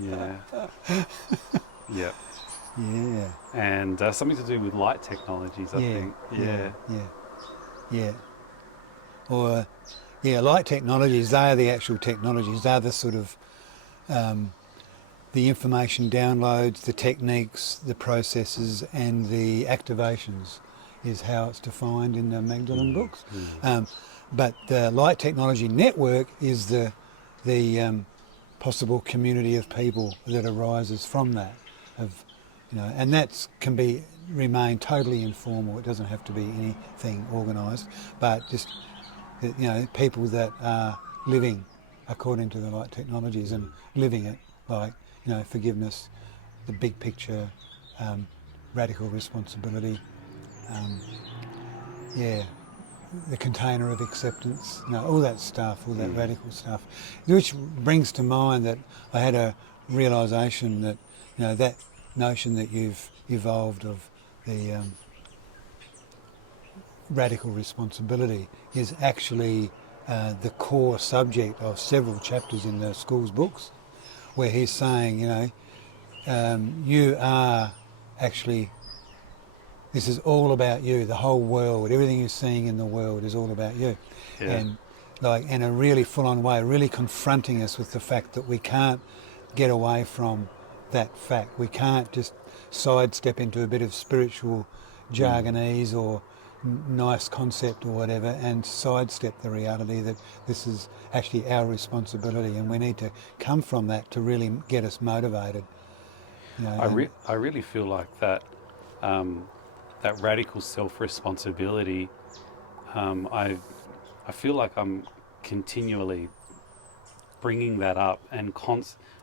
Yeah. Yeah. Yeah, And something to do with light technologies, I yeah, think. yeah, Yeah. yeah, yeah. Or, yeah, light technologies, they are the actual technologies. They're the sort of the information downloads, the techniques, the processes, and the activations is how it's defined in the Magdalen Mm, books. mm, Um, but the light technology network is the possible community of people that arises from that. Of, and that can be remain totally informal. It doesn't have to be anything organised, but just people that are living according to the light technologies and mm. living it, like forgiveness, the big picture, um, radical responsibility, um, yeah, the container of acceptance, all that stuff, all that Mm. radical stuff, which brings to mind that I had a realisation that that notion that you've evolved of the radical responsibility is actually the core subject of several chapters in the school's books, where he's saying, you are actually, this is all about you, the whole world, everything you're seeing in the world is all about you. Yeah. And in a really full-on way, really confronting us with the fact that we can't get away from that fact. We can't just sidestep into a bit of spiritual Mm. jargonese or nice concept or whatever and sidestep the reality that this is actually our responsibility, and we need to come from that to really get us motivated. And I really feel like that um, that radical self responsibility. Um, I I feel like I'm continually bringing that up and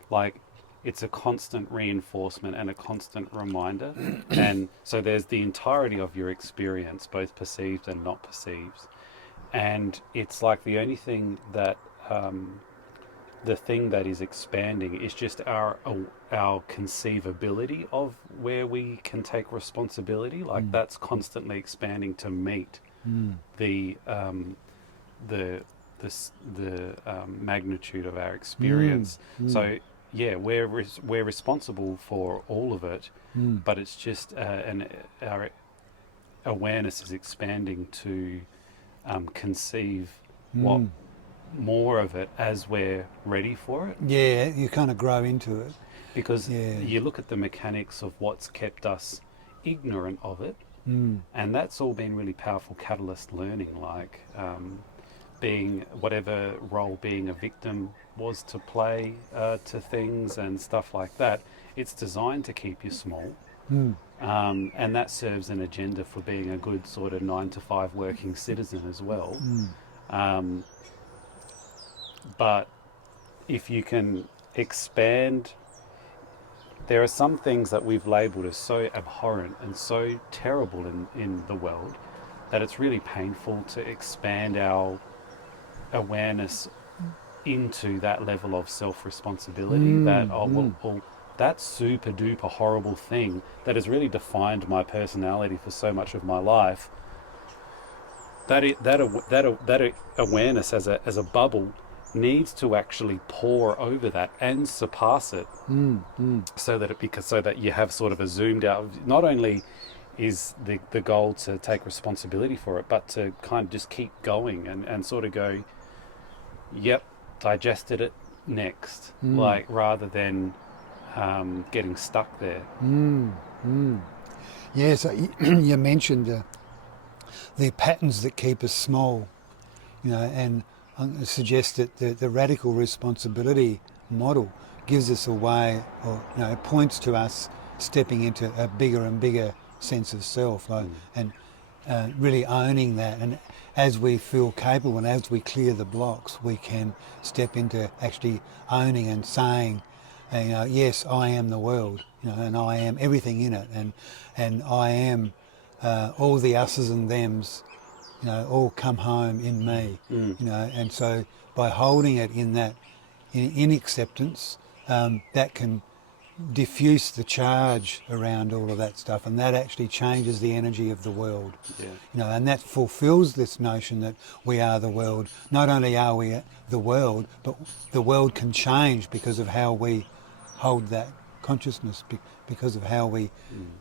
like it's a constant reinforcement and a constant reminder. And so there's the entirety of your experience, both perceived and not perceived. And it's like um, the thing that is expanding is just our conceivability of where we can take responsibility. Like mm, that's constantly expanding to meet mm, the the magnitude of our mm, experience. mm, So yeah, we're responsible for all of it, mm, but it's just our awareness is expanding to conceive what mm. more of it as we're ready for it. Yeah, you kind of grow into it. Because Yeah. you look at the mechanics of what's kept us ignorant of it, Mm, and that's all been really powerful catalyst learning, like being whatever role being a victim was to play to things and stuff like that. It's designed to keep you small. mm, And that serves an agenda for being a good sort of 9 to 5 working citizen as well. mm, Um, but if you can expand, there are some things that we've labelled as so abhorrent and so terrible in the world that it's really painful to expand our awareness into that level of self responsibility that, mm, oh, mm. well, that super duper horrible thing that has really defined my personality for so much of my life, that awareness as a bubble needs to actually pour over that and surpass it, Mm, mm, so that you have sort of a zoomed out. Not only is the goal to take responsibility for it, but to kind of just keep going and sort of go, yep, digested it, next, mm, like rather than getting stuck there. mm, mm. Yeah, so you mentioned the patterns that keep us small, and I suggest that the radical responsibility model gives us a way, or points to us stepping into a bigger and bigger sense of self, like, Mm. and really owning that. And as we feel capable and as we clear the blocks, we can step into actually owning and saying, yes, I am the world, and I am everything in it, and I am all the us's and them's, all come home in me, Mm. and so by holding it in that, in acceptance, that can diffuse the charge around all of that stuff, and that actually changes the energy of the world, Yeah. and that fulfills this notion that we are the world. Not only are we the world, but the world can change because of how we hold that consciousness because of how we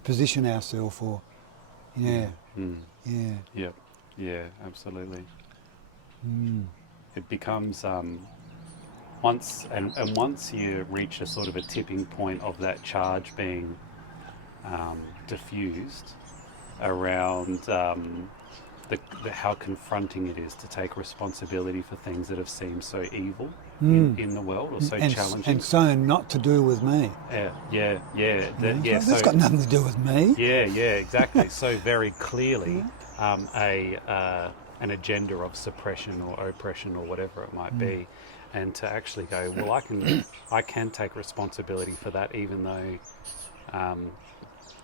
position ourselves or, yeah, Mm. yeah. Yep. Yeah, absolutely. Mm. It becomes once you reach a sort of a tipping point of that charge being diffused around how confronting it is to take responsibility for things that have seemed so evil in the world or so challenging. And so not to do with me. So That's got nothing to do with me. yeah, exactly. So very clearly, an agenda of suppression or oppression or whatever it might be, and to actually go, well, I can take responsibility for that, even though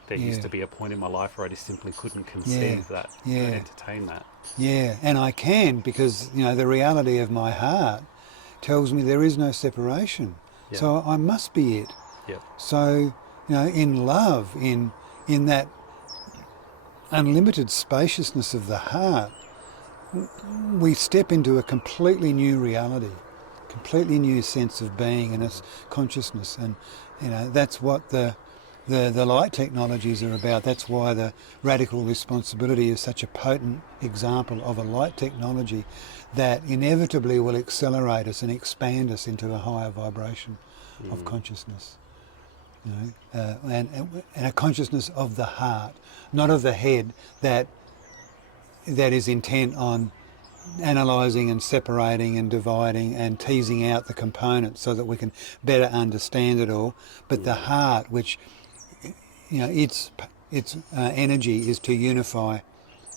there used to be a point in my life where I just simply couldn't conceive that, couldn't entertain that. Yeah, and I can because, the reality of my heart tells me there is no separation. Yeah. So I must be it. Yep. So, in love, in that unlimited spaciousness of the heart, we step into a completely new reality, completely new sense of being and its consciousness. And, that's what the light technologies are about. That's why the radical responsibility is such a potent example of a light technology that inevitably will accelerate us and expand us into a higher vibration of consciousness. And a consciousness of the heart, not of the head that is intent on analysing and separating and dividing and teasing out the components so that we can better understand it all, but the heart, which its energy is to unify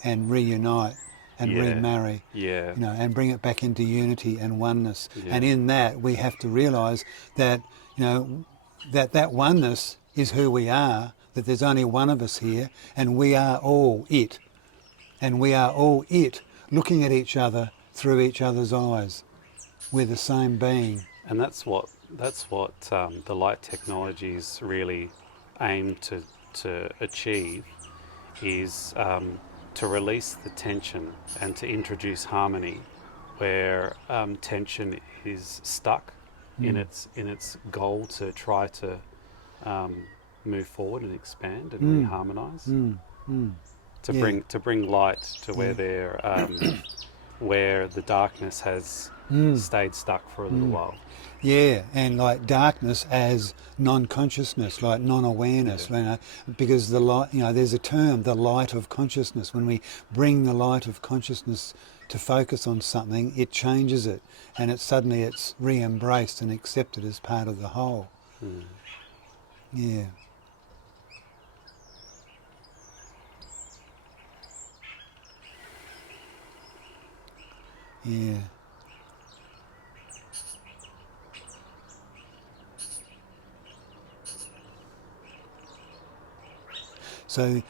and reunite and remarry, and bring it back into unity and oneness. And in that, we have to realise that that oneness is who we are. That there's only one of us here, and we are all it, and we are all it, looking at each other through each other's eyes. We're the same being. And that's what the light technologies really aim to achieve, is to release the tension and to introduce harmony, where tension is stuck in its goal to try to move forward and expand and reharmonize. To bring light to where the darkness has stayed stuck for a little while. Yeah, and like darkness as non-consciousness, like non-awareness, because the light, there's a term, the light of consciousness. When we bring the light of consciousness to focus on something, it changes it, and suddenly it's re-embraced and accepted as part of the whole. Yeah. Yeah. So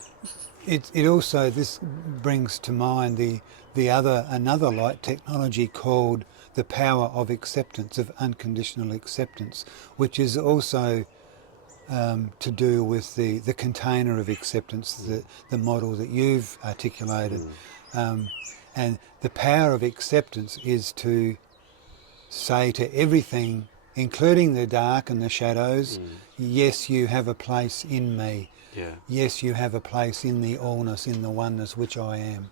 it also, this brings to mind another light technology called the power of acceptance, of unconditional acceptance, which is also to do with the container of acceptance, the model that you've articulated. And the power of acceptance is to say to everything, including the dark and the shadows, yes, you have a place in me. Yeah. Yes, you have a place in the allness, in the oneness, which I am.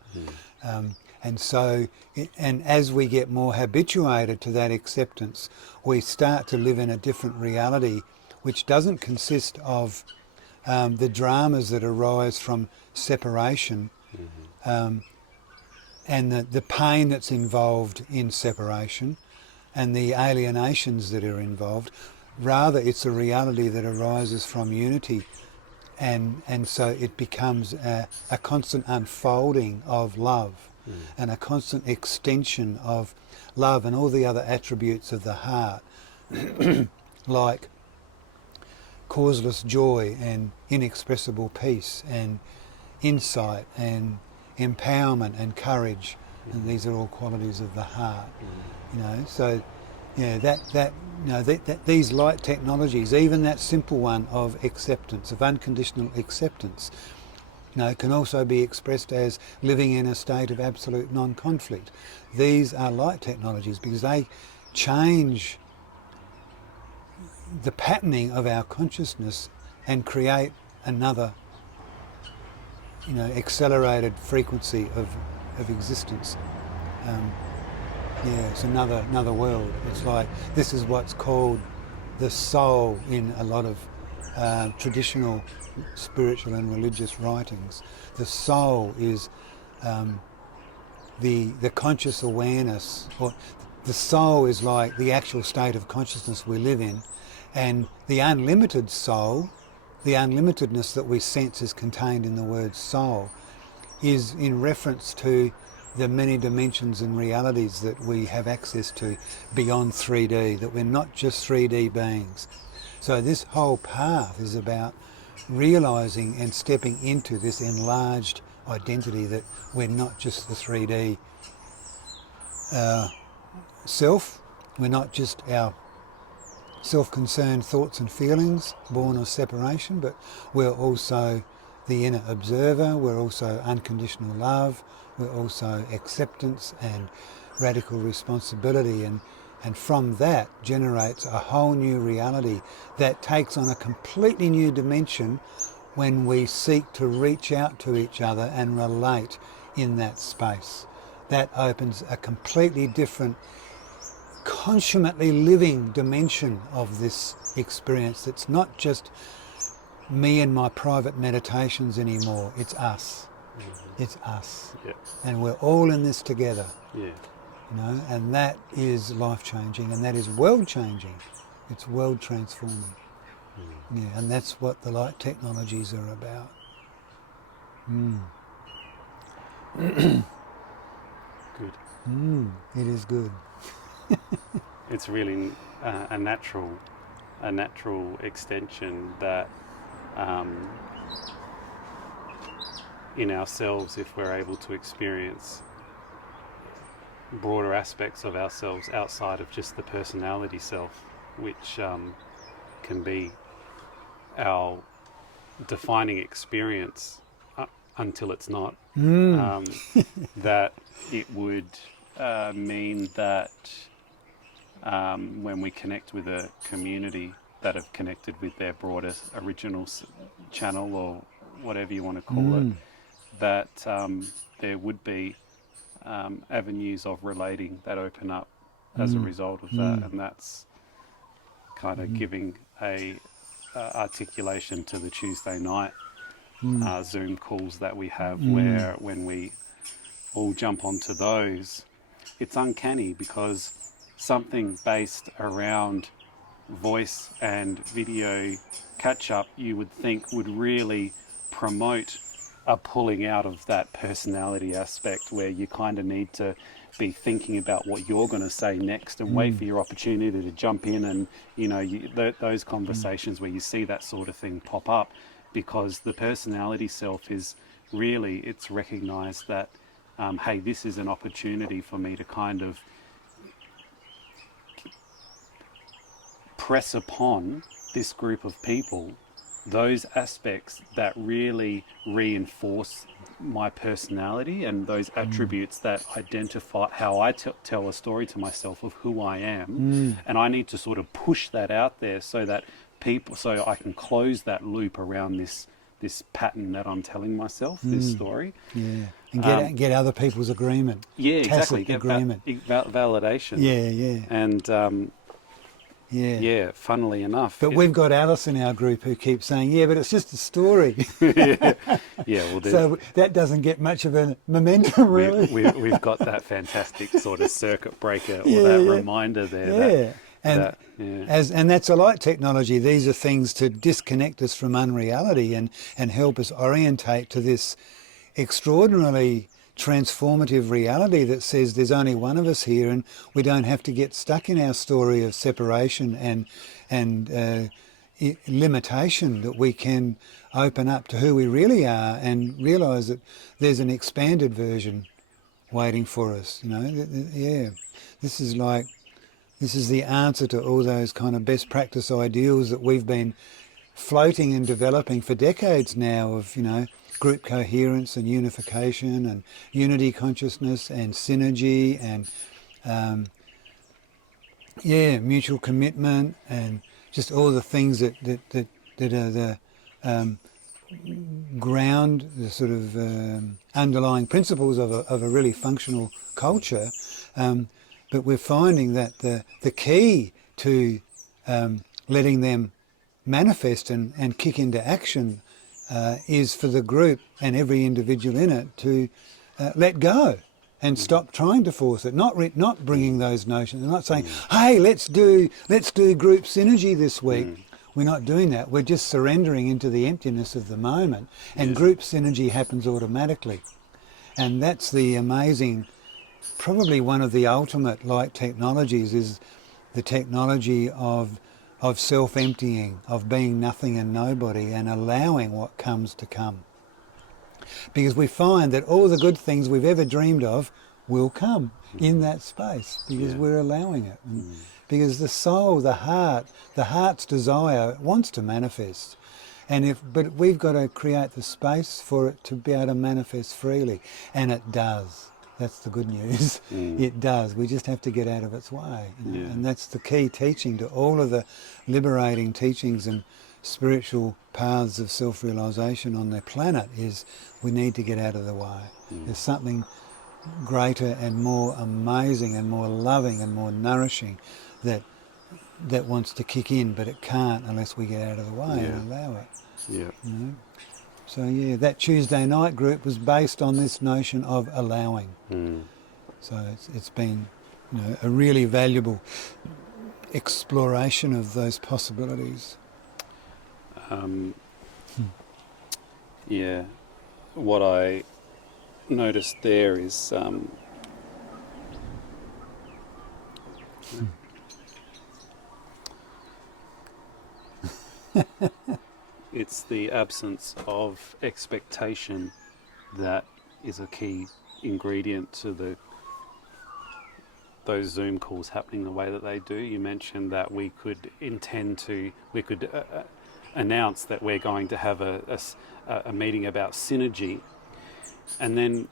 And so, and as we get more habituated to that acceptance, we start to live in a different reality, which doesn't consist of the dramas that arise from separation, and the pain that's involved in separation, and the alienations that are involved. Rather, it's a reality that arises from unity. And so it becomes a constant unfolding of love, and a constant extension of love and all the other attributes of the heart, like causeless joy and inexpressible peace and insight and empowerment and courage. And these are all qualities of the heart. So these light technologies, even that simple one of acceptance, of unconditional acceptance, can also be expressed as living in a state of absolute non-conflict. These are light technologies because they change the patterning of our consciousness and create another, accelerated frequency of existence. It's another world. It's like, this is what's called the soul in a lot of traditional spiritual and religious writings. The soul is the conscious awareness, or the soul is like the actual state of consciousness we live in, and the unlimited soul, the unlimitedness that we sense is contained in the word soul, is in reference to the many dimensions and realities that we have access to beyond 3D, that we're not just 3D beings. So this whole path is about realising and stepping into this enlarged identity, that we're not just the 3D self, we're not just our self-concerned thoughts and feelings born of separation, but we're also the inner observer, we're also unconditional love, we're also acceptance and radical responsibility, and from that generates a whole new reality that takes on a completely new dimension when we seek to reach out to each other and relate in that space. That opens a completely different, consummately living dimension of this experience. It's not just me and my private meditations anymore, it's us. It's us. Yeah. And we're all in this together. Yeah. And that is life-changing, and that is world-changing. It's world-transforming. Yeah, and that's what the light technologies are about. Good. It is good. It's really a natural extension that in ourselves, if we're able to experience broader aspects of ourselves outside of just the personality self, which can be our defining experience until it's not, that it would mean that when we connect with a community that have connected with their broader original channel, or whatever you want to call it, that there would be avenues of relating that open up as a result of that, and that's kind of giving a articulation to the Tuesday night Zoom calls that we have, where when we all jump onto those, it's uncanny, because something based around voice and video catch-up, you would think would really promote a pulling out of that personality aspect, where you kind of need to be thinking about what you're going to say next and wait for your opportunity to jump in, and those conversations where you see that sort of thing pop up, because the personality self is really, it's recognized that hey, this is an opportunity for me to kind of press upon this group of people those aspects that really reinforce my personality, and those attributes that identify how I tell a story to myself of who I am. And I need to sort of push that out there so that so I can close that loop around this pattern that I'm telling myself, this story. Yeah, and get other people's agreement. Yeah, exactly. Tacit agreement. Validation. Yeah. And yeah, funnily enough. But we've got Alice in our group who keeps saying, yeah, but it's just a story. Yeah, well, so that doesn't get much of a momentum, really. We've got that fantastic sort of circuit breaker, or that reminder there. And that's a light technology. These are things to disconnect us from unreality and help us orientate to this extraordinarily transformative reality that says there's only one of us here, and we don't have to get stuck in our story of separation and limitation, that we can open up to who we really are and realise that there's an expanded version waiting for us. This is the answer to all those kind of best practice ideals that we've been floating and developing for decades now, of group coherence and unification and unity consciousness and synergy and mutual commitment and just all the things that are the ground, the sort of underlying principles of a really functional culture. But we're finding that the key to letting them manifest and kick into action is for the group and every individual in it to let go and stop trying to force it. Not bringing those notions. Not saying, "Hey, let's do group synergy this week." We're not doing that. We're just surrendering into the emptiness of the moment, and group synergy happens automatically. And that's the amazing. Probably one of the ultimate light technologies is the technology of self-emptying, of being nothing and nobody, and allowing what comes to come. Because we find that all the good things we've ever dreamed of will come in that space because we're allowing it. And because the soul, the heart's desire wants to manifest. But we've got to create the space for it to be able to manifest freely. And it does. That's the good news. It does. We just have to get out of its way. You know? And that's the key teaching to all of the liberating teachings and spiritual paths of self-realisation on the planet is we need to get out of the way. There's something greater and more amazing and more loving and more nourishing that wants to kick in, but it can't unless we get out of the way and allow it. Yeah. You know? So that Tuesday night group was based on this notion of allowing. So it's been, a really valuable exploration of those possibilities. Yeah, what I noticed there is it's the absence of expectation that is a key ingredient to those Zoom calls happening the way that they do. You mentioned that we could announce that we're going to have a meeting about synergy, and then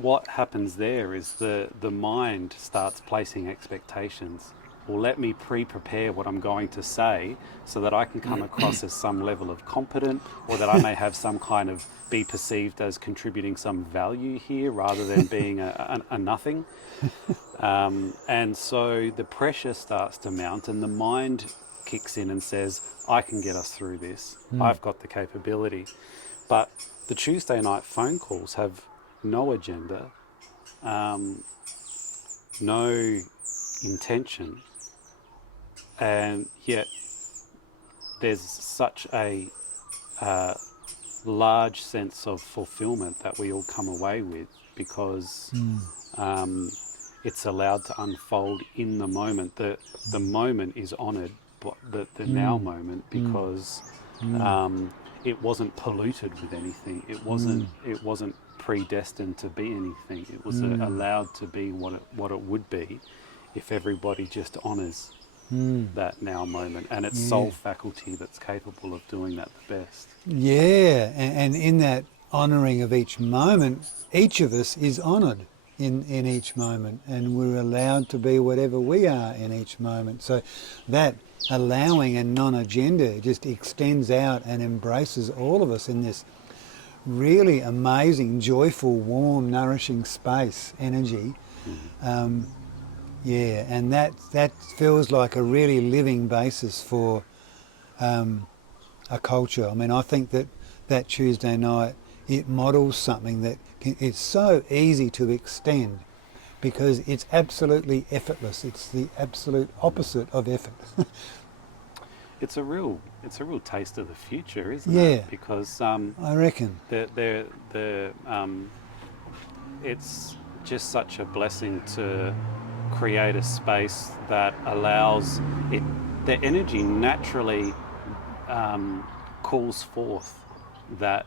what happens there is the mind starts placing expectations. Well, let me pre-prepare what I'm going to say so that I can come across as some level of competent, or that I may have some kind of be perceived as contributing some value here rather than being a nothing. And so the pressure starts to mount and the mind kicks in and says, I can get us through this. I've got the capability. But the Tuesday night phone calls have no agenda, no intention, and yet there's such a large sense of fulfillment that we all come away with because it's allowed to unfold in the moment. The moment is honoured, the now moment, because it wasn't polluted with anything. It wasn't predestined to be anything. It was allowed to be what it would be if everybody just honours that now moment, and it's soul faculty that's capable of doing that the best. Yeah, and in that honouring of each moment, each of us is honoured in each moment, and we're allowed to be whatever we are in each moment. So that allowing and non-agenda just extends out and embraces all of us in this really amazing, joyful, warm, nourishing space, energy. And that feels like a really living basis for a culture. I mean, I think that Tuesday night, it models something that it's so easy to extend because it's absolutely effortless. It's the absolute opposite of effort. It's a real taste of the future, isn't it? Because I reckon it's just such a blessing to create a space that allows it. The energy naturally calls forth that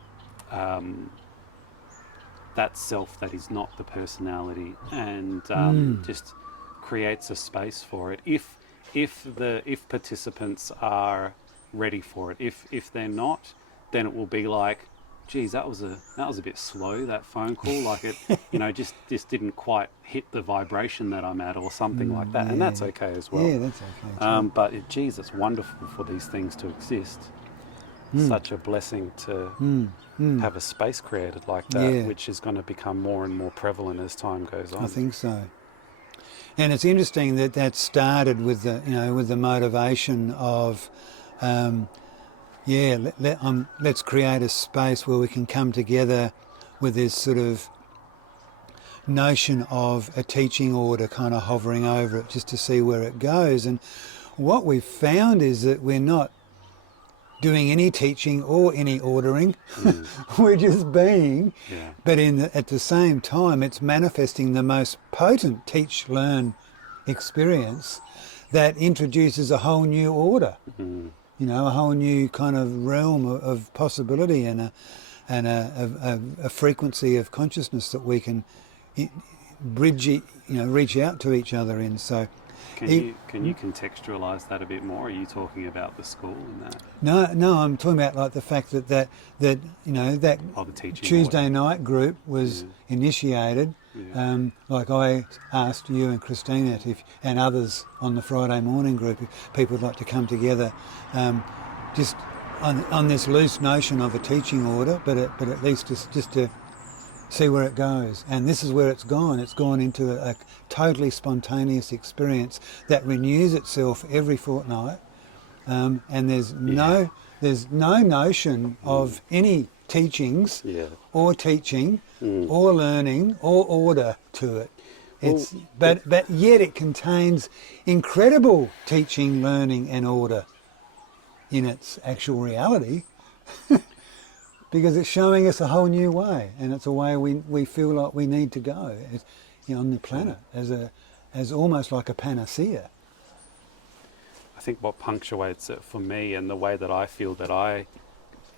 that self that is not the personality, and just creates a space for it. If participants are ready for it, if they're not, then it will be like geez, that was a bit slow, that phone call. Like it, just didn't quite hit the vibration that I'm at, or something like that. And that's okay as well. Yeah, that's okay. Too. But geez, it's wonderful for these things to exist. Such a blessing to have a space created like that, which is going to become more and more prevalent as time goes on. I think so. And it's interesting that started with the motivation of, let's create a space where we can come together with this sort of notion of a teaching order kind of hovering over it, just to see where it goes. And what we've found is that we're not doing any teaching or any ordering. We're just being. Yeah. But at the same time, it's manifesting the most potent teach-learn experience that introduces a whole new order. A whole new kind of realm of possibility and a frequency of consciousness that we can bridge, reach out to each other in. So. Can you contextualise that a bit more? Are you talking about the school and that? No, I'm talking about like the fact that the teaching Tuesday order. Night group was initiated. Yeah. Like I asked you and Christina and others on the Friday morning group, if people would like to come together, just on this loose notion of a teaching order, but at least just to see where it goes. And this is where it's gone. It's gone into a totally spontaneous experience that renews itself every fortnight. And there's no notion of any teachings or teaching or learning or order to it. But yet it contains incredible teaching, learning and order in its actual reality. Because it's showing us a whole new way, and it's a way we feel like we need to go on the planet as almost like a panacea. I think what punctuates it for me and the way that I feel that I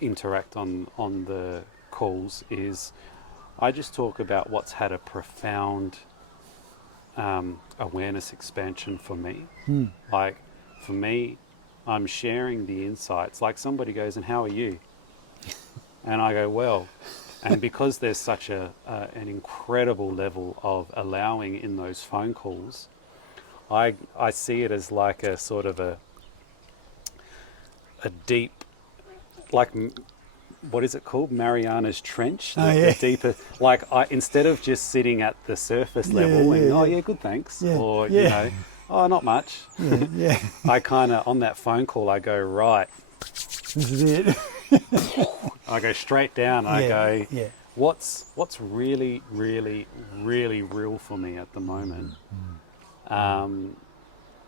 interact on the calls is I just talk about what's had a profound awareness expansion for me. Like for me, I'm sharing the insights. Like somebody goes, "And how are you?" And I go, well, and because there's such an incredible level of allowing in those phone calls, I see it as like a sort of a deep, like, what is it called? Mariana's Trench? The deeper, like instead of just sitting at the surface level and, good, thanks. Or, oh, not much. I kind of, on that phone call, I go, right. This is it. I go straight down. I go, what's really, really, really real for me at the moment?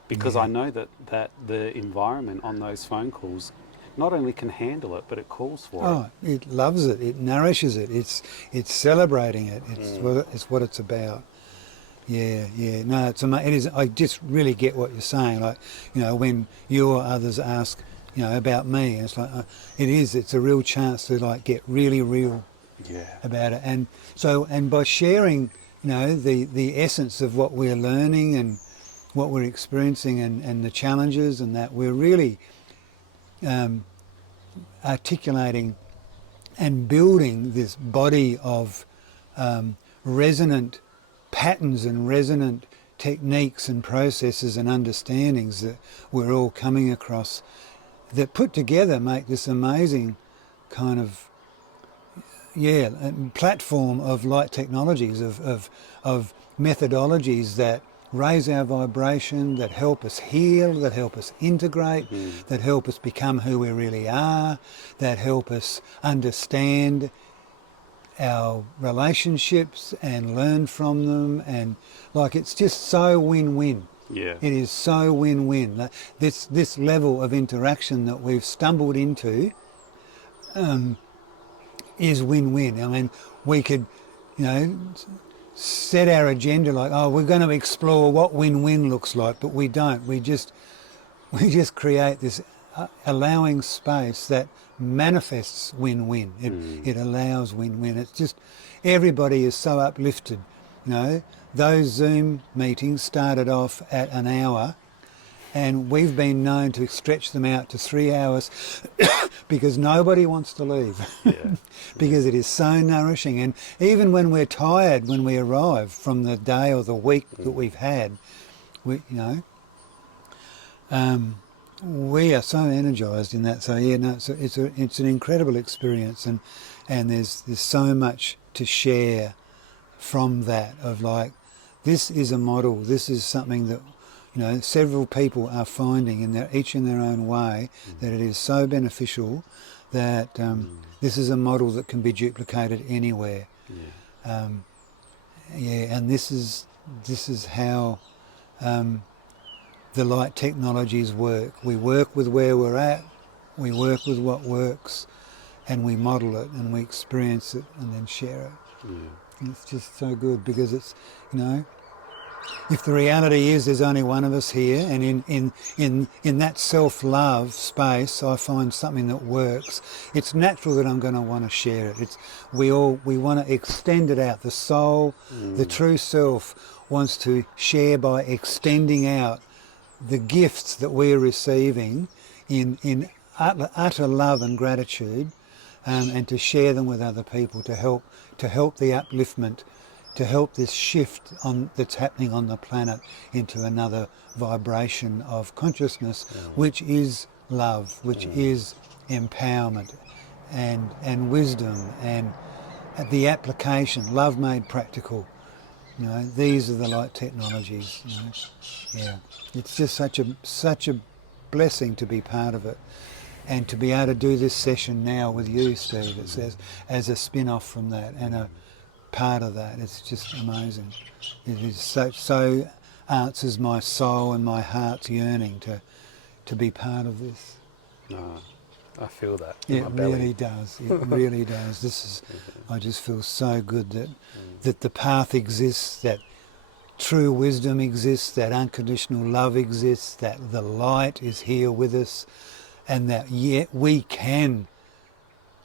Because I know that the environment on those phone calls not only can handle it, but it calls for it. It loves it. It nourishes it. It's celebrating it. It's what it's about. Yeah. No, it is. I just really get what you're saying. Like, when you or others ask, about me, and it's like it's a real chance to like get really real about it. And so, by sharing, the essence of what we're learning and what we're experiencing and the challenges and that, we're really articulating and building this body of resonant patterns and resonant techniques and processes and understandings that we're all coming across, that put together make this amazing kind of platform of light technologies, of methodologies that raise our vibration, that help us heal, that help us integrate, that help us become who we really are, that help us understand our relationships and learn from them. And like, it's just so win-win. Yeah. It is so win-win. This level of interaction that we've stumbled into is win-win. I mean, we could, set our agenda like, we're going to explore what win-win looks like, but we don't. We just create this allowing space that manifests win-win. It allows win-win. It's just, everybody is so uplifted. Those Zoom meetings started off at an hour, And we've been known to stretch them out to 3 hours because nobody wants to leave. Yeah. Because it is so nourishing. And even when we're tired, when we arrive from the day or the week that we've had, we are so energised in that. So yeah, no, it's an incredible experience, and there's so much to share from that, of like, this is a model, this is something that several people are finding each in their own way, that it is so beneficial that this is a model that can be duplicated anywhere. And this is how the light technologies work. We work with where we're at, we work with what works, and we model it and we experience it and then share it. And it's just so good, because it's, if the reality is there's only one of us here, and in that self-love space I find something that works, it's natural that I'm going to want to share it. We want to extend it out. The soul, the true self, wants to share by extending out the gifts that we're receiving in utter love and gratitude, and to share them with other people, to help the upliftment, to help this shift that's happening on the planet into another vibration of consciousness, which is love, which is empowerment and wisdom, and the application, love made practical. These are the light technologies. Yeah, it's just such a blessing to be part of it, and to be able to do this session now with you, Steve. It says as a spin-off from that and a part of that. It's just amazing. It is so answers my soul and my heart's yearning to be part of this. I feel that. It really does. It really does. I just feel so good that the path exists, that true wisdom exists, that unconditional love exists, that the light is here with us, and that yet we can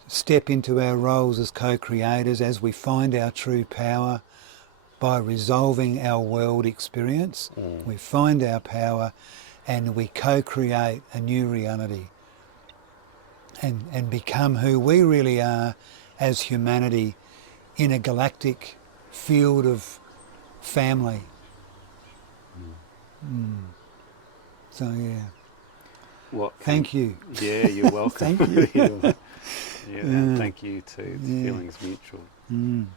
step into our roles as co-creators as we find our true power by resolving our world experience. We find our power and we co-create a new reality and become who we really are as humanity in a galactic field of family. So yeah. Thank you. Yeah, you're welcome. Thank you. And thank you too. The feeling's mutual. I'm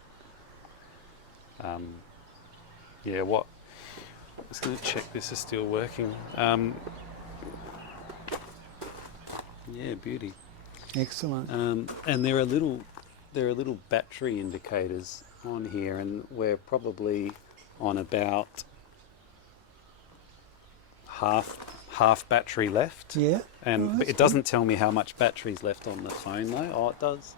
just going to check this is still working. Beauty. Excellent. And there are little battery indicators on here, and we're probably on about half battery left. Yeah. And it doesn't tell me how much battery's left on the phone though. Oh, it does.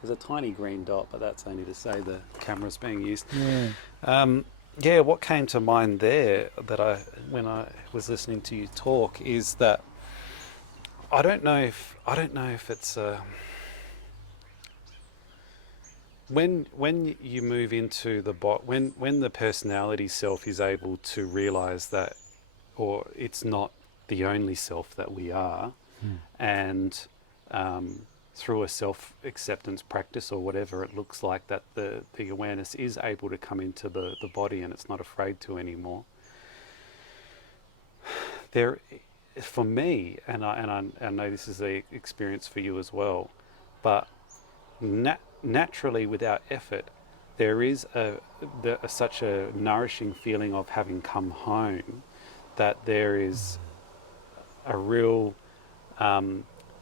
There's a tiny green dot, but that's only to say the camera's being used. Yeah. What came to mind there when I was listening to you talk is that I don't know if it's when you move into the when the personality self is able to realize that, or it's not the only self that we are, and through a self-acceptance practice or whatever it looks like, that the awareness is able to come into the body and it's not afraid to anymore. For me, and I know this is an experience for you as well, but naturally, without effort, there is such a nourishing feeling of having come home, that there is a real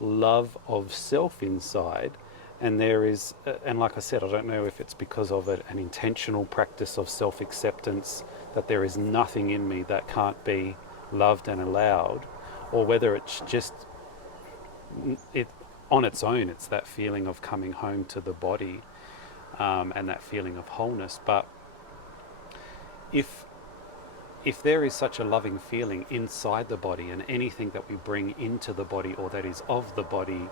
love of self inside, and there is, and like I said, I don't know if it's because of an intentional practice of self-acceptance, that there is nothing in me that can't be loved and allowed, or whether it's just on its own, it's that feeling of coming home to the body, and that feeling of wholeness. But if there is such a loving feeling inside the body, and anything that we bring into the body or that is of the body,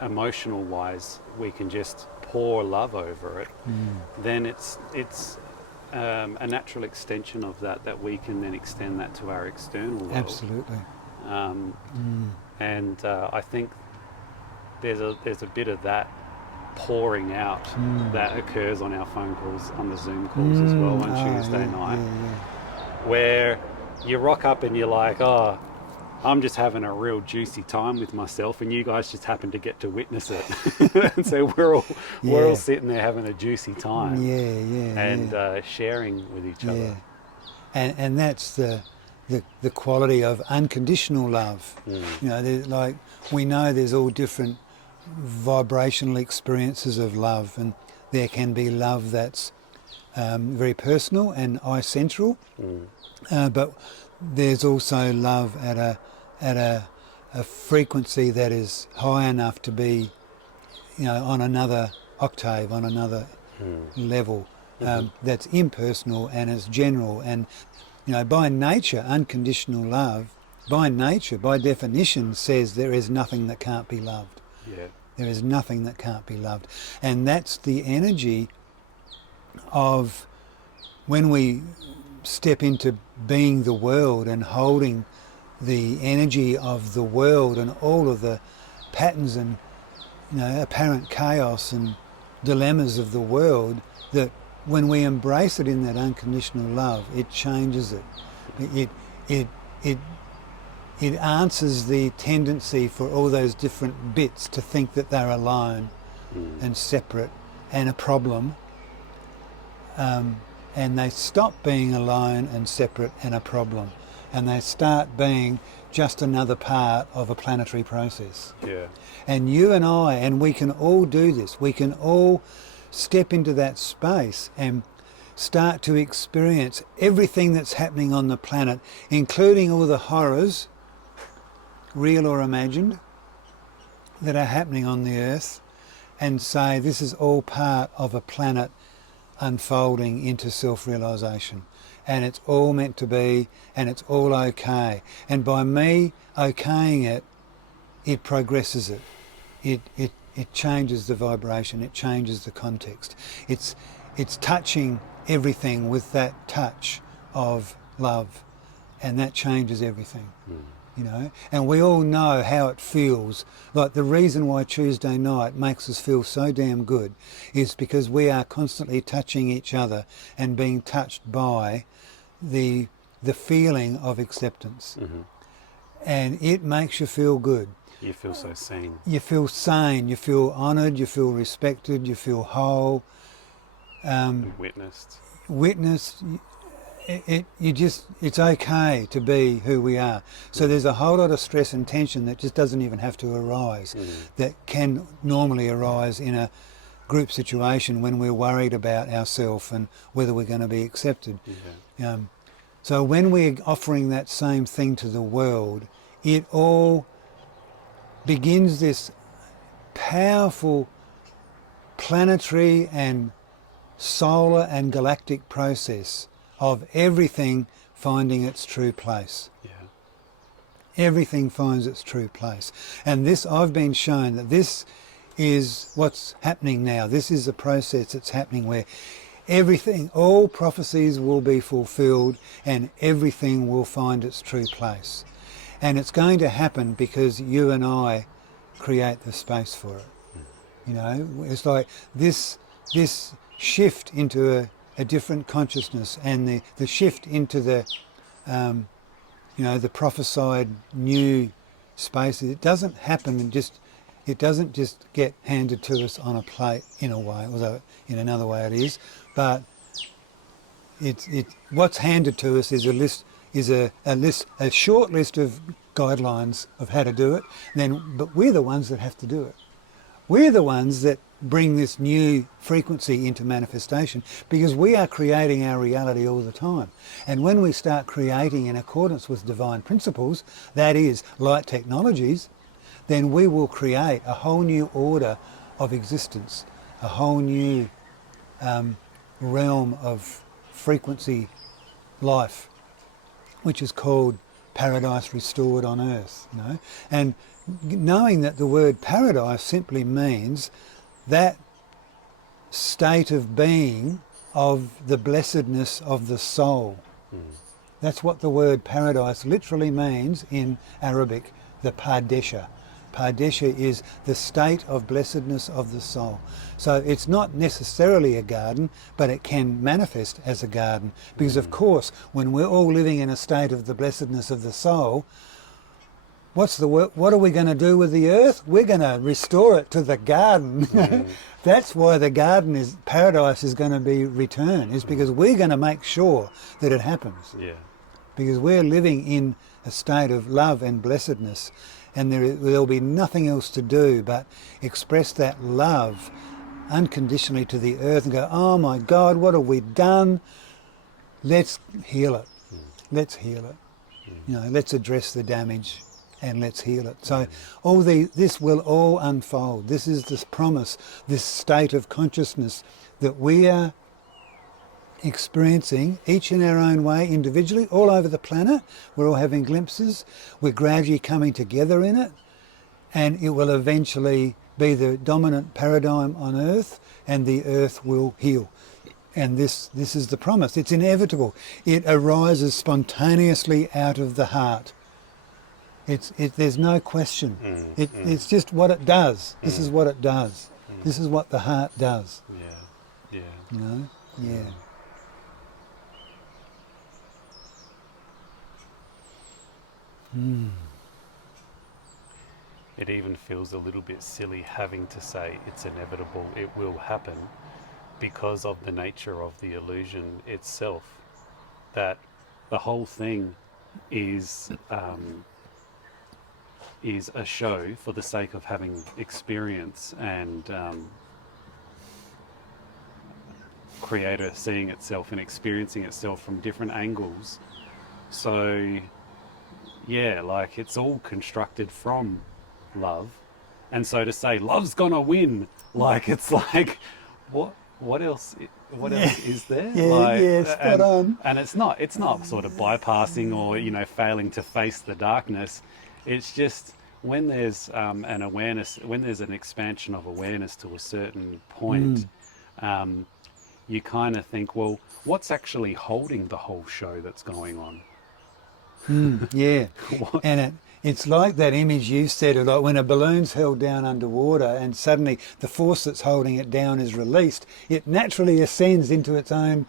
emotional wise, we can just pour love over it, then it's a natural extension of that we can then extend that to our external world. Absolutely. And I think there's a bit of that pouring out that occurs on our phone calls, on the Zoom calls as well on Tuesday night, where you rock up and you're like, oh, I'm just having a real juicy time with myself, and you guys just happen to get to witness it. And so we're all sitting there having a juicy time, and sharing with each other. And that's the quality of unconditional love. You know, like we know there's all different vibrational experiences of love, and there can be love that's very personal and I-central, but there's also love at a frequency that is high enough to be, you know, on another octave, on another level, that's impersonal and is general. And, you know, by nature, unconditional love, by nature, by definition, says there is nothing that can't be loved. Yeah. There is nothing that can't be loved. And that's the energy of when we step into being the world and holding the energy of the world and all of the patterns and, you know, apparent chaos and dilemmas of the world, that when we embrace it in that unconditional love, it changes it. It answers the tendency for all those different bits to think that they're alone and separate and a problem. And they stop being alone and separate and a problem, and they start being just another part of a planetary process. Yeah. And you and I, and we can all do this, we can all step into that space and start to experience everything that's happening on the planet, including all the horrors, real or imagined, that are happening on the earth, and say this is all part of a planet unfolding into self-realisation, and it's all meant to be, and it's all okay. And by me okaying it, it progresses it. It changes the vibration, it changes the context. It's touching everything with that touch of love, and that changes everything. You know, and we all know how it feels. Like the reason why Tuesday night makes us feel so damn good is because we are constantly touching each other and being touched by the feeling of acceptance. And it makes you feel good. You feel so seen. You feel sane, you feel honoured, you feel respected, you feel whole. And witnessed. It's okay to be who we are. So there's a whole lot of stress and tension that just doesn't even have to arise, that can normally arise in a group situation when we're worried about ourselves and whether we're going to be accepted. So when we're offering that same thing to the world, it all begins this powerful planetary and solar and galactic process of everything finding its true place. Everything finds its true place. And this, I've been shown that this is what's happening now. This is a process that's happening where everything, all prophecies will be fulfilled and everything will find its true place. And it's going to happen because you and I create the space for it. You know, it's like this shift into a different consciousness, and the shift into the the prophesied new space. It doesn't happen and it doesn't just get handed to us on a plate in a way, although in another way it is, but what's handed to us is a short list of guidelines of how to do it. But we're the ones that have to do it. We're the ones that bring this new frequency into manifestation, because we are creating our reality all the time. And when we start creating in accordance with divine principles, that is light technologies, then we will create a whole new order of existence, a whole new realm of frequency life, which is called paradise restored on earth. You know? And knowing that the word paradise simply means that state of being of the blessedness of the soul. That's what the word paradise literally means in Arabic, the Pardesha. Pardesha is the state of blessedness of the soul. So it's not necessarily a garden, but it can manifest as a garden. Because of course, when we're all living in a state of the blessedness of the soul, what are we going to do with the earth? We're going to restore it to the garden. That's why the garden paradise is going to be returned, is because we're going to make sure that it happens. Yeah. Because we're living in a state of love and blessedness, and there'll be nothing else to do but express that love unconditionally to the earth and go, oh my God, what have we done? Let's heal it. Let's heal it. You know, let's address the damage and let's heal it. So this will all unfold. This is this promise, this state of consciousness that we are experiencing, each in our own way, individually, all over the planet. We're all having glimpses. We're gradually coming together in it, and it will eventually be the dominant paradigm on Earth, and the Earth will heal. And this is the promise. It's inevitable. It arises spontaneously out of the heart. There's no question. It's just what it does. This is what it does. This is what the heart does. Yeah. You know? Yeah. It even feels a little bit silly having to say it's inevitable, it will happen, because of the nature of the illusion itself. That the whole thing is a show for the sake of having experience, and creator seeing itself and experiencing itself from different angles. So yeah, like it's all constructed from love, and so to say love's gonna win, like it's like what else is there? Spot on. And it's not sort of bypassing or, you know, failing to face the darkness. It's just when there's an awareness, when there's an expansion of awareness to a certain point, you kind of think, well, what's actually holding the whole show that's going on? Yeah. And it's like that image you said, like when a balloon's held down underwater and suddenly the force that's holding it down is released, it naturally ascends into its own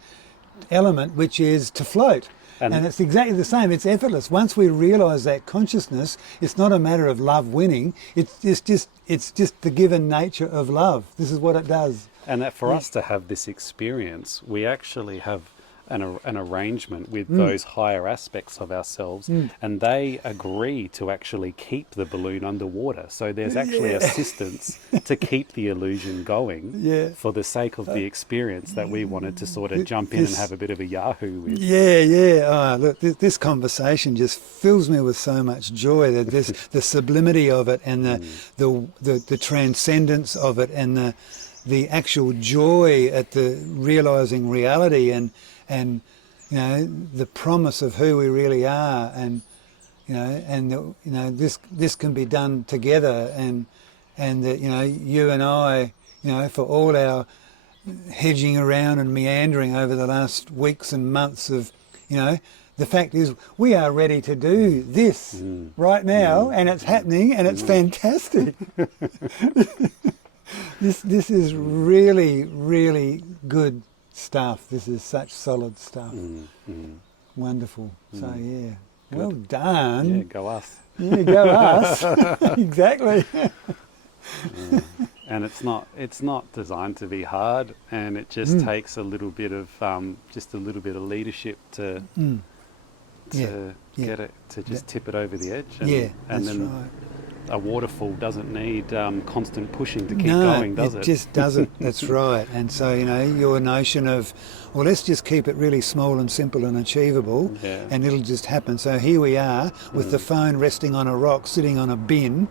element, which is to float. And it's exactly the same. It's effortless. Once we realise that consciousness, it's not a matter of love winning. It's just the given nature of love. This is what it does. And that for us to have this experience, we actually have an arrangement with those higher aspects of ourselves, and they agree to actually keep the balloon underwater. So there's actually assistance to keep the illusion going for the sake of the experience that we wanted to sort of jump in and have a bit of a yahoo with. Oh, look, this conversation just fills me with so much joy. That the sublimity of it, and the transcendence of it, and the actual joy at the realising reality, and you know, the promise of who we really are, and you know, this can be done together, and that, you know, you and I, you know, for all our hedging around and meandering over the last weeks and months of, you know, the fact is we are ready to do this right now, and it's happening, and it's fantastic. This is really, really good stuff. This is such solid stuff. Wonderful. So yeah, good. Well done. Yeah, go us. Yeah, go us. Exactly. And it's not designed to be hard, and it just takes a little bit of leadership to get it to just tip it over the edge. And then right. A waterfall doesn't need constant pushing to keep going, does it? It just doesn't. That's right. And so, you know, your notion of, well, let's just keep it really small and simple and achievable, and it'll just happen. So here we are with the phone resting on a rock, sitting on a bin,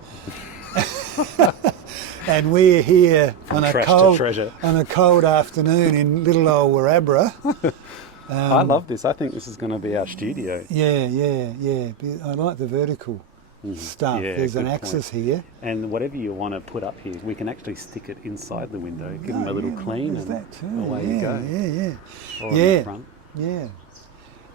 and we're here on a cold afternoon in little old Warabra. I love this. I think this is going to be our studio. Yeah. I like the vertical stuff. There's an axis here. And whatever you want to put up here, we can actually stick it inside the window, give them a little clean, and that too. away you go. Yeah. Or in the front.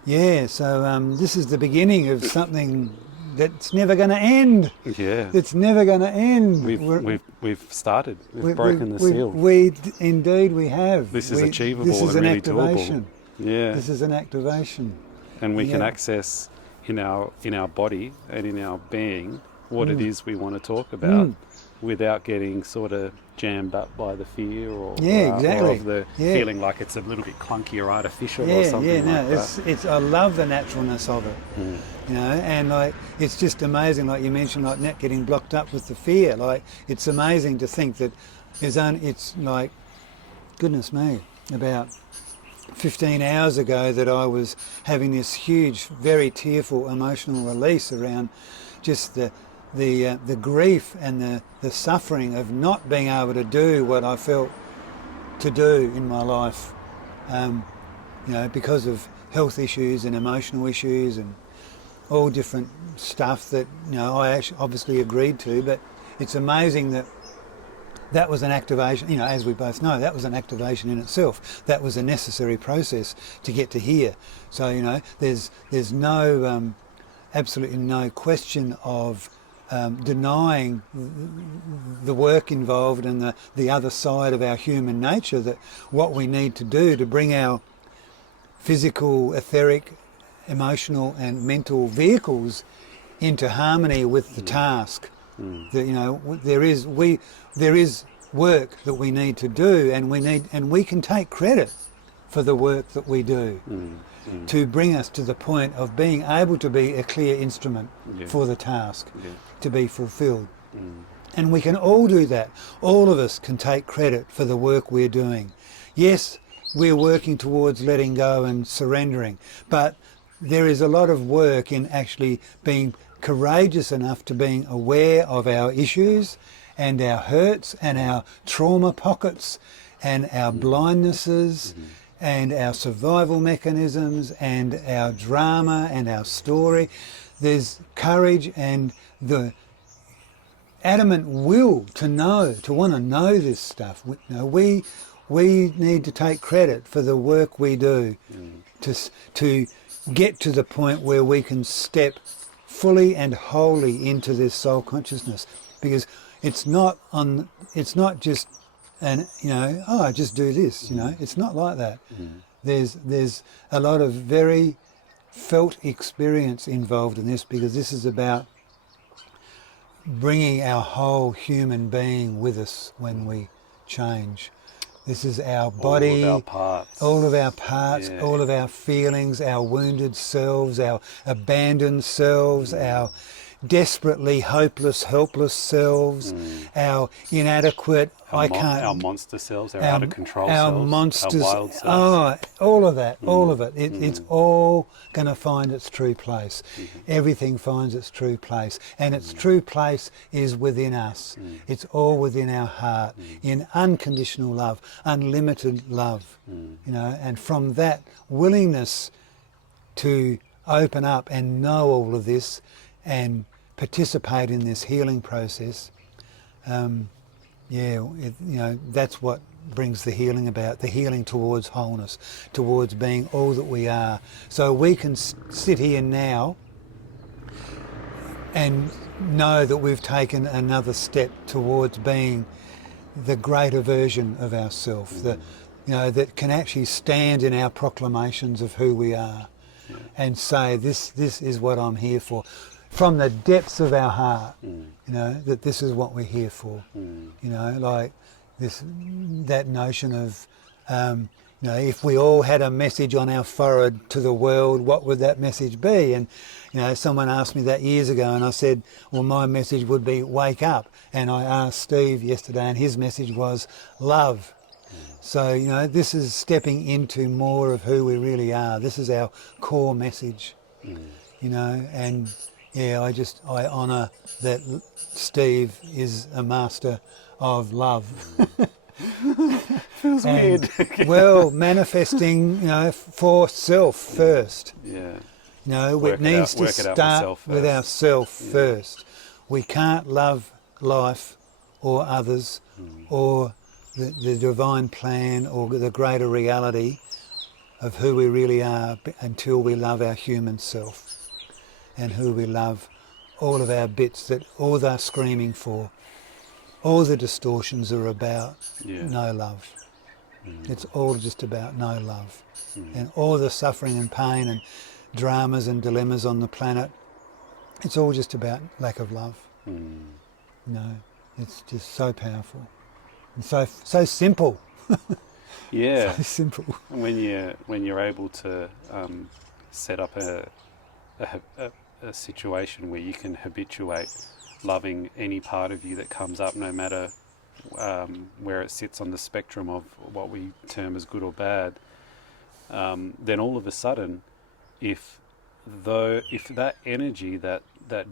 Yeah, so this is the beginning of something that's never going to end. Yeah. It's never going to end. We've started. We've broken the seal. Indeed we have. This is achievable This is and an really activation. doable. Yeah. This is an activation. And we can Yeah. access in our body and in our being what it is we want to talk about without getting sort of jammed up by the fear or exactly. or of the feeling like it's a little bit clunky or artificial or something like that. It's I love the naturalness of it. You know, and like it's just amazing, like you mentioned, like not getting blocked up with the fear. Like it's amazing to think that it's like, goodness me, about 15 hours ago that I was having this huge, very tearful emotional release around just the grief and the suffering of not being able to do what I felt to do in my life, you know, because of health issues and emotional issues and all different stuff that, you know, I actually obviously agreed to. But it's amazing that was an activation, you know, as we both know, that was an activation in itself. That was a necessary process to get to here. So, you know, there's no, absolutely no question of denying the work involved and the other side of our human nature, that what we need to do to bring our physical, etheric, emotional and mental vehicles into harmony with the task. That, you know, there is work that we need to do, and we can take credit for the work that we do to bring us to the point of being able to be a clear instrument for the task to be fulfilled. And we can all do that. All of us can take credit for the work we're doing. Yes, we're working towards letting go and surrendering, but there is a lot of work in actually being courageous enough to being aware of our issues and our hurts and our trauma pockets and our blindnesses and our survival mechanisms and our drama and our story. There's courage and the adamant will to know, to want to know this stuff. You know, we need to take credit for the work we do to get to the point where we can step fully and wholly into this soul consciousness, because it's not just I just do this, you know, it's not like that. There's a lot of very felt experience involved in this, because this is about bringing our whole human being with us when we change. This is our body, all of our parts, all of our feelings, our wounded selves, our abandoned selves, our desperately hopeless, helpless selves, our inadequate, our monster selves, our out of control selves, monsters, our wild selves. All of that, all of it. It's all going to find its true place. Everything finds its true place, and its true place is within us. It's all within our heart, in unconditional love, unlimited love, you know. And from that willingness to open up and know all of this and participate in this healing process, that's what brings the healing about, the healing towards wholeness, towards being all that we are. So we can sit here now and know that we've taken another step towards being the greater version of ourselves, that can actually stand in our proclamations of who we are and say, this is what I'm here for. From the depths of our heart, you know, that this is what we're here for. You know, like that notion of, you know, if we all had a message on our forehead to the world, what would that message be? And, you know, someone asked me that years ago, and I said, well, my message would be wake up. And I asked Steve yesterday, and his message was love. So, you know, this is stepping into more of who we really are. This is our core message, you know, and yeah, I honour that Steve is a master of love. Feels weird. Well, manifesting, you know, for self first. Yeah. You know, it needs to start with ourself first. We can't love life or others or the divine plan or the greater reality of who we really are until we love our human self and who we love all of our bits that all they're screaming for. All the distortions are about no love. It's all just about no love. And all the suffering and pain and dramas and dilemmas on the planet, it's all just about lack of love. It's just so powerful and so simple. Yeah. So simple. When you're able to set up a situation where you can habituate loving any part of you that comes up, no matter where it sits on the spectrum of what we term as good or bad, then all of a sudden, if that energy that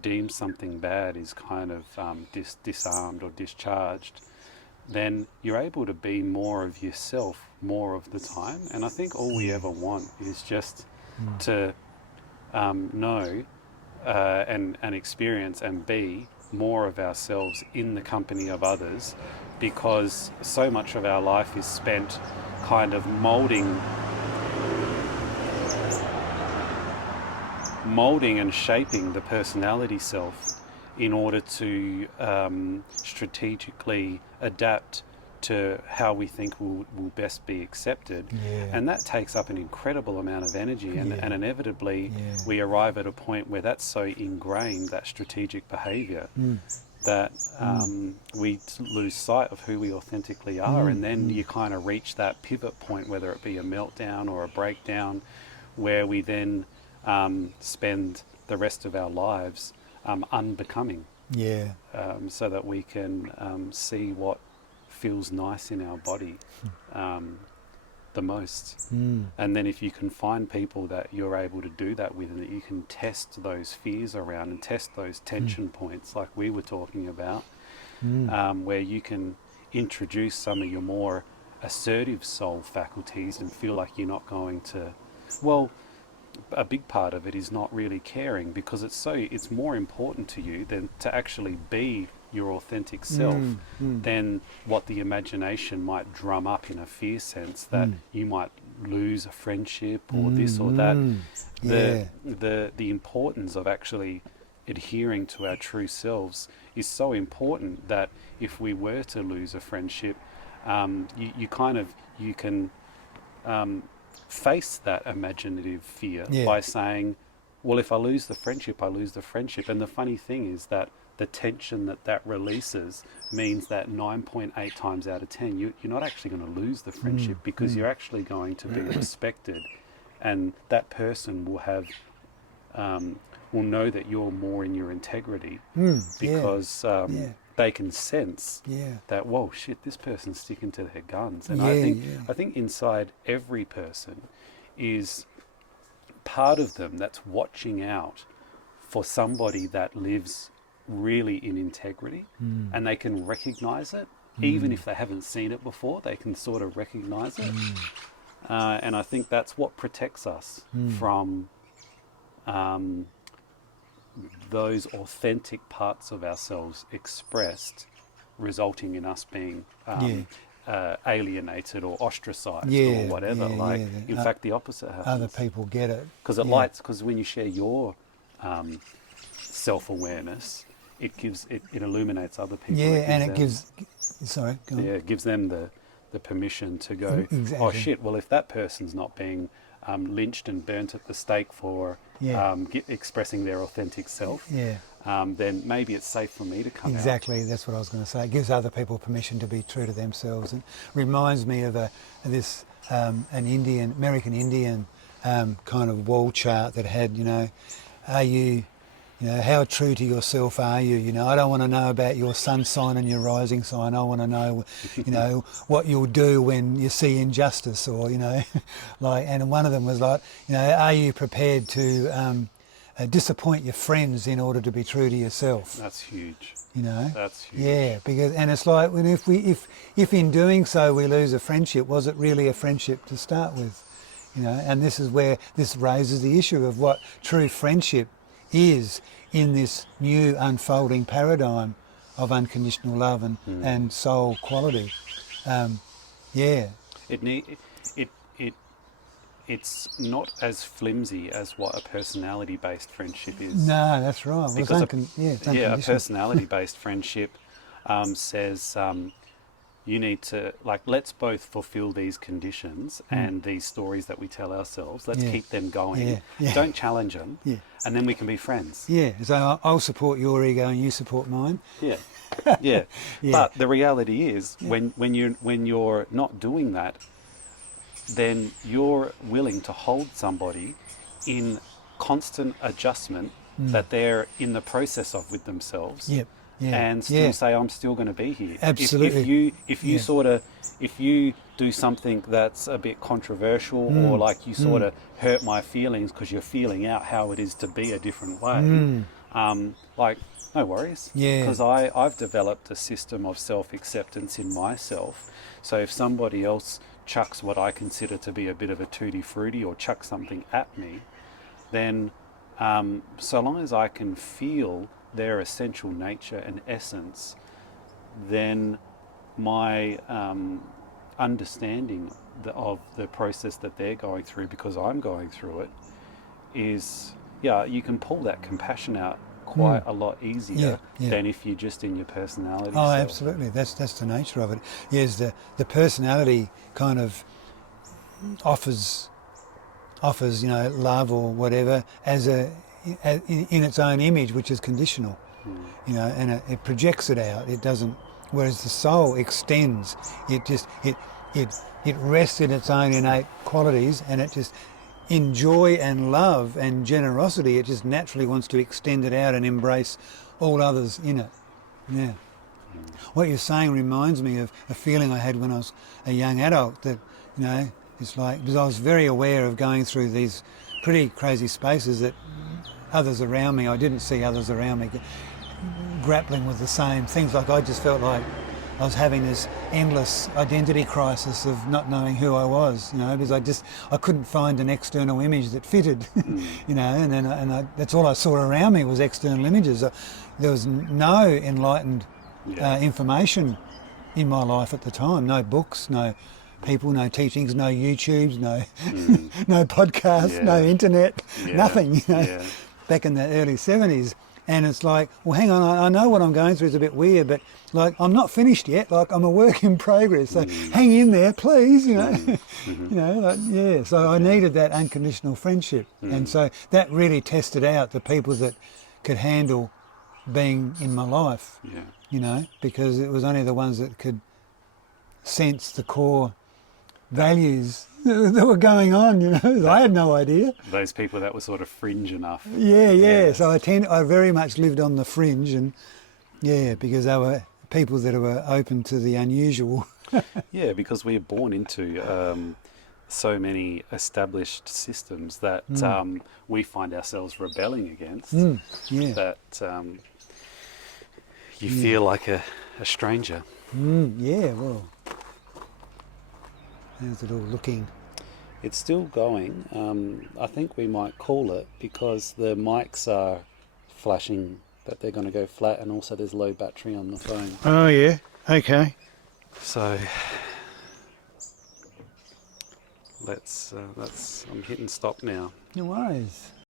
deems something bad is kind of disarmed or discharged, then you're able to be more of yourself more of the time. And I think all we ever want is just to know and experience and be more of ourselves in the company of others, because so much of our life is spent kind of molding and shaping the personality self in order to strategically adapt to how we think will best be accepted. And that takes up an incredible amount of energy, and inevitably we arrive at a point where that's so ingrained, that strategic behaviour, that we lose sight of who we authentically are. And then you kind of reach that pivot point, whether it be a meltdown or a breakdown, where we then spend the rest of our lives unbecoming, so that we can see what feels nice in our body the most. And then if you can find people that you're able to do that with, and that you can test those fears around and test those tension points like we were talking about, where you can introduce some of your more assertive soul faculties and feel like you're not going to, well, a big part of it is not really caring, because it's more important to you than to actually be your authentic self than what the imagination might drum up in a fear sense, that you might lose a friendship or this or that. The importance of actually adhering to our true selves is so important that if we were to lose a friendship, you can face that imaginative fear by saying, well, if I lose the friendship, I lose the friendship. And the funny thing is that the tension that releases means that 9.8 times out of 10, you're not actually going to lose the friendship, because you're actually going to be respected, and that person will have will know that you're more in your integrity, because they can sense that, whoa, shit, this person's sticking to their guns. And I think inside every person is part of them that's watching out for somebody that lives really in integrity, and they can recognize it, even if they haven't seen it before. They can sort of recognize it, and I think that's what protects us from those authentic parts of ourselves expressed, resulting in us being alienated or ostracized or whatever. In fact, the opposite happens. Other people get it. Because it lights, because when you share your self-awareness, it illuminates other people. It gives them the permission to go, oh shit, well, if that person's not being lynched and burnt at the stake for expressing their authentic self, then maybe it's safe for me to come out. Exactly, that's what I was going to say. It gives other people permission to be true to themselves, and reminds me of an American Indian kind of wall chart that had, are you, how true to yourself are you? I don't want to know about your sun sign and your rising sign. I want to know, what you'll do when you see injustice, or, and one of them was like, are you prepared to disappoint your friends in order to be true to yourself? That's huge. That's huge. Yeah, and it's like, if in doing so we lose a friendship, was it really a friendship to start with? And this is where this raises the issue of what true friendship is in this new unfolding paradigm of unconditional love and soul quality. it's not as flimsy as what a personality-based friendship is. No, that's right. Well, it's Because it's a unconditional. personality-based friendship says you need to, like, let's both fulfill these conditions and these stories that we tell ourselves. Let's Yeah. keep them going. Yeah, yeah. Don't challenge them, Yeah. and then we can be friends. Yeah, so I'll support your ego and you support mine. Yeah, yeah. Yeah. But the reality is, when you're not doing that, then you're willing to hold somebody in constant adjustment that they're in the process of with themselves. Yep. Yeah. And still say, I'm still going to be here. Absolutely. If you if you do something that's a bit controversial or like you sort of hurt my feelings because you're feeling out how it is to be a different way, like, no worries. Yeah. Because I've developed a system of self-acceptance in myself. So if somebody else chucks what I consider to be a bit of a tutti frutti or chucks something at me, then so long as I can feel their essential nature and essence, then my understanding of the process that they're going through, because I'm going through it, is, you can pull that compassion out quite a lot easier than if you're just in your personality. Oh, self. absolutely. That's the nature of it. Yes, the personality kind of offers love or whatever as in its own image, which is conditional, and it projects it out. It doesn't. Whereas the soul extends. It rests in its own innate qualities, and it just, in joy and love and generosity, it just naturally wants to extend it out and embrace all others in it. Yeah. What you're saying reminds me of a feeling I had when I was a young adult, that, it's like, because I was very aware of going through these pretty crazy spaces that others around me, I didn't see others around me grappling with the same things. Like, I just felt like I was having this endless identity crisis of not knowing who I was, because I couldn't find an external image that fitted, and that's all I saw around me was external images. There was no enlightened information in my life at the time. No books, no people, no teachings, no YouTubes, no podcasts, no internet, nothing, back in the early 70s. And it's like, well, hang on, I know what I'm going through is a bit weird, but like, I'm not finished yet. Like, I'm a work in progress. So hang in there, please, So I needed that unconditional friendship. And so that really tested out the people that could handle being in my life, because it was only the ones that could sense the core values that were going on, I had no idea. Those people that were sort of fringe enough. Yeah. So I very much lived on the fringe, and because they were people that were open to the unusual. Yeah, because we're born into so many established systems that we find ourselves rebelling against. That you feel like a stranger. Well, how's it all looking? It's still going. I think we might call it, because the mics are flashing that they're going to go flat, and also there's low battery on the phone. Oh, yeah. Okay. So let's I'm hitting stop now. No worries.